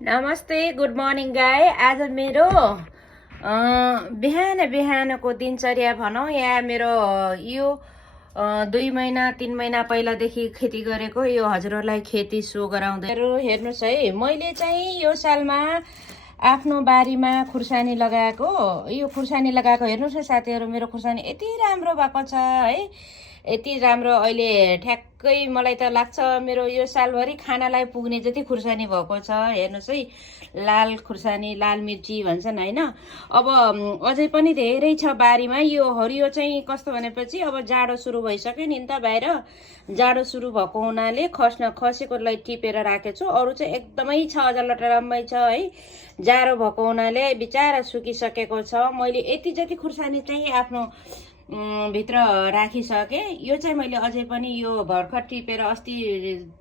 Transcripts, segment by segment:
नमस्ते, good morning गाई। आज मेरो बिहान बिहानको दिनचर्या भनौँ या मेरो यो 2 महिना 3 महिना पहिलादेखि खेती गरेको यो हजुरहरूलाई खेती सो गराउँदै हेर्नुहोस् है। मैले चाहिँ यो सालमा आफ्नो बारीमा खुर्सानी लगाएको, यो खुर्सानी लगाएको हेर्नुहोस् न साथीहरू, मेरो खुर्सानी यति राम्रो भएको छ है, यति राम्रो। अहिले ठ्याक्कै मलाई त लाग्छ मेरो यो सालभरि खानालाई पुग्ने जति खुर्सानी भएको छ। हेर्नुहोस् है, लाल खुर्सानी, लाल मिर्ची भन्छन् होइन। अब अझै पनि धेरै छ बारीमा। यो हरियो चाहिँ कस्तो भनेपछि अब जाडो सुरु भइसक्यो नि त बाहिर, जाडो सुरु भएको हुनाले खसेकोलाई टिपेर राखेको छु। अरू चाहिँ एकदमै छ, अझ लटरम्मै छ है। जाडो भएको हुनाले बिचारा सुकिसकेको छ। मैले यति जति खुर्सानी चाहिँ आफ्नो भित्र राखिसकेँ। यो चाहिँ मैले अझै पनि यो भर्खर टिपेर अस्ति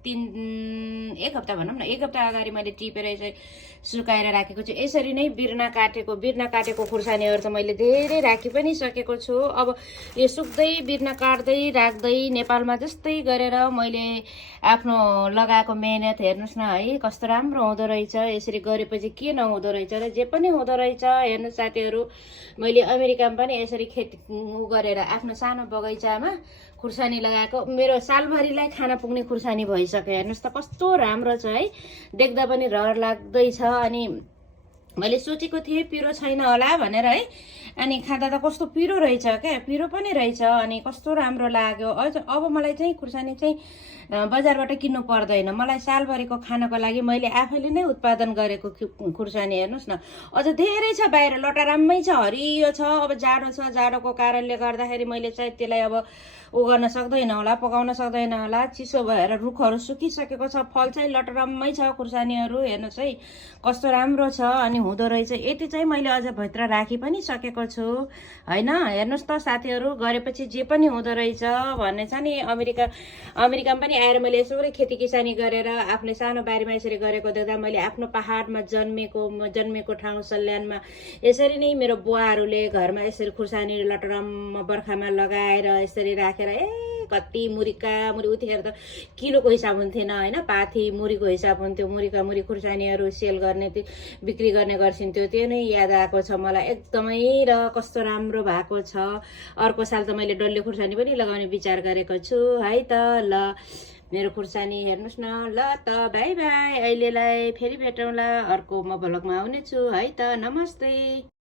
1 हप्ता भनौँ न, 1 हप्ता अगाडि मैले टिपेर चाहिँ सुकाएर राखेको छु। यसरी नै बिर्ना काटेको खुर्सानीहरू त मैले धेरै राखि पनि सकेको छु। अब यो सुक्दै बिर्ना काट्दै राख्दै नेपालमा जस्तै गरेर मैले आफ्नो लगाएको मेहनत हेर्नुहोस् न है, कस्तो राम्रो हुँदो रहेछ। यसरी गरेपछि के नहुँदो रहेछ र जे पनि हुँदो रहेछ। हेर्नु साथीहरू, मैले अमेरिकामा पनि यसरी खेती गरेर आफ्नो सानो बगैँचामा खुर्सानी लगाएको, मेरो सालभरिलाई खाना पुग्ने खुर्सानी भइसक्यो। हेर्नुहोस् त कस्तो राम्रो छ है, देख्दा पनि रहर लाग्दैछ। अनि मैले सोचेको थिएँ पिरो छैन होला भनेर है, अनि खाँदा त कस्तो पिरो रहेछ क्या, पिरो पनि रहेछ। अनि कस्तो राम्रो लाग्यो। अब मलाई चाहिँ खुर्सानी चाहिँ बजारबाट किन्नु पर्दैन। मलाई सालभरिको खानको लागि मैले आफैले नै उत्पादन गरेको खुर्सानी हेर्नुहोस् न, अझ धेरै छ बाहिर, लटाराम्मै छ, हरियो छ। अब जाडो छ, जाडोको कारणले गर्दाखेरि मैले चाहिँ त्यसलाई अब गर्न सक्दैन होला, पकाउन सक्दैन होला, चिसो भएर रुखहरू सुकिसकेको छ। फल चाहिँ लटरम्मै छ खुर्सानीहरू, हेर्नुहोस् है कस्तो राम्रो छ अनि हुँदो रहेछ। यति चाहिँ मैले अझ भित्र राखि पनि सकेको छु होइन। हेर्नुहोस् त साथीहरू, गरेपछि जे पनि हुँदो रहेछ भन्ने छ नि। अमेरिकामा पनि आएर मैले यसरी खेती किसानी गरेर आफ्नो सानो बारीमा यसरी गरेको देख्दा मैले आफ्नो पहाडमा जन्मेको ठाउँ सल्यानमा यसरी नै मेरो बुवाहरूले घरमा यसरी खुर्सानी लटरम्म बर्खामा लगाएर यसरी राखेर कति मुरी उतिखेर त किलोको हिसाब हुन्थेन होइन, पाथी मुरीको हिसाब हुन्थ्यो। मुरी खुर्सानीहरू सेल गर्ने, बिक्री गर्ने गर्छिन्थ्यो। त्यो नै याद आएको छ मलाई एकदमै, र कस्तो राम्रो भएको छ। अर्को साल त मैले डल्ले खुर्सानी पनि लगाउने विचार गरेको छु है त। ल मेरो खुर्सानी हेर्नुहोस् न। ल त बाई बाई, अहिलेलाई फेरि भेटौँला, अर्को म भ्लगमा आउनेछु है त। नमस्ते।